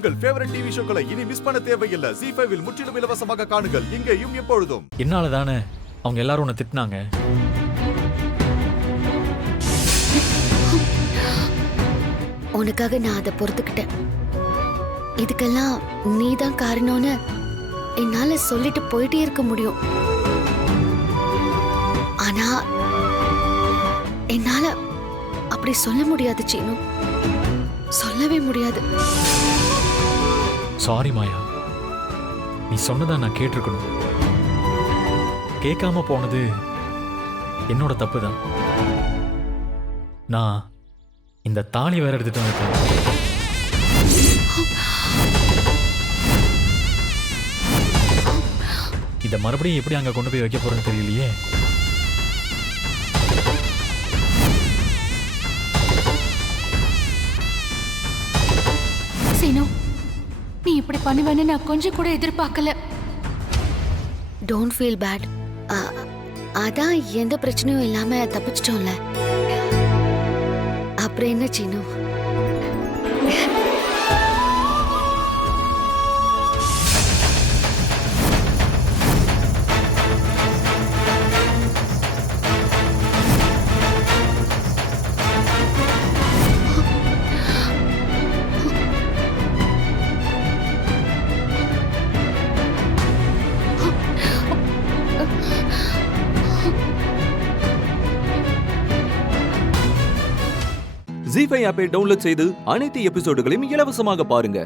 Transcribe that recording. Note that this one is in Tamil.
உங்கள் ஃபேவரட் டிவி ஷோக்களை இனி மிஸ் பண்ண தேவையில்லை. ZEE5 இல் முற்றிலும் இலவசமாக காணுங்கள். இங்கேயும் எப்பொழுதும். என்னால தானே அவங்க எல்லாரும் உன்னை திட்டினாங்க. உனக்காக நான் அதை பொறுத்துக்கிட்டேன். இதுக்கெல்லாம் நீதான் காரணம்னு என்னால சொல்லிட்டு போயிட்டே இருக்க முடியும். ஆனா என்னால அப்படி சொல்ல முடியாது சீனு, சொல்லவே முடியாது. சாரி மாயா, நீ சொன்னதா நான் கேட்டிருக்கணும். கேட்காம போனது என்னோட தப்பு தான். நான் இந்த தாலி வேற எடுத்துட்டு வந்துட்டேன். இதை மறுபடியும் எப்படி அங்க கொண்டு போய் வைக்க போறேன்னு தெரியலையே. சீனு, நீ இப்படி பண்ணுவேன்னு நான் கொஞ்சம் கூட எதிர்பார்க்கல. Don't feel bad. அதான் எந்த பிரச்சனையும் இல்லாம தப்பிச்சிட்டோம்ல. அப்புறம் என்ன சீனு? ZEE5 ஆப்பை டவுன்லோட் செய்து அனைத்து எபிசோடுகளையும் இலவசமாக பாருங்க.